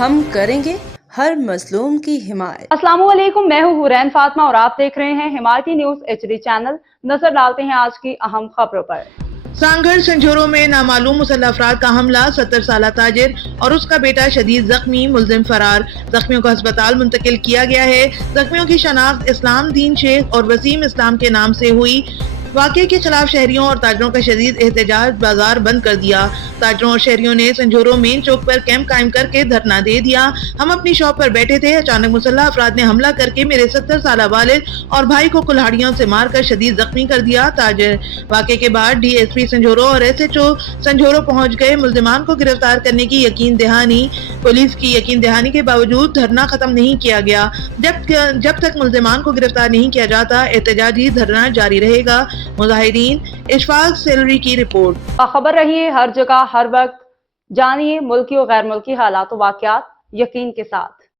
ہم کریں گے ہر مظلوم کی حمایت۔ السلام علیکم، میں ہوں حورین فاطمہ اور آپ دیکھ رہے ہیں حمایتی نیوز HD چینل۔ نظر ڈالتے ہیں آج کی اہم خبروں پر۔ سانگھڑ سنجھورو میں نامعلوم مسلح افراد کا حملہ، 70 سالہ تاجر اور اس کا بیٹا شدید زخمی، ملزم فرار۔ زخمیوں کو ہسپتال منتقل کیا گیا ہے۔ زخمیوں کی شناخت اسلام دین شیخ اور وسیم اسلام کے نام سے ہوئی۔ واقعے کے خلاف شہریوں اور تاجروں کا شدید احتجاج، بازار بند کر دیا۔ تاجروں اور شہریوں نے سنجھورو مین چوک پر کیمپ قائم کر کے دھرنا دے دیا۔ ہم اپنی شاپ پر بیٹھے تھے، اچانک مسلح افراد نے حملہ کر کے میرے 70 سالہ والد اور بھائی کو کلہاڑیوں سے مار کر شدید زخمی کر دیا۔ تاجر واقعے کے بعد DSP سنجھورو اور SHO سنجھورو پہنچ گئے، ملزمان کو گرفتار کرنے کی یقین دہانی۔ پولیس کی یقین دہانی کے باوجود دھرنا ختم نہیں کیا گیا۔ جب تک ملزمان کو گرفتار نہیں کیا جاتا، احتجاجی دھرنا جاری رہے گا۔ مظاہرین اشفاق سیلری کی رپورٹ۔ باخبر رہیے ہر جگہ ہر وقت، جانیے ملکی و غیر ملکی حالات و واقعات یقین کے ساتھ۔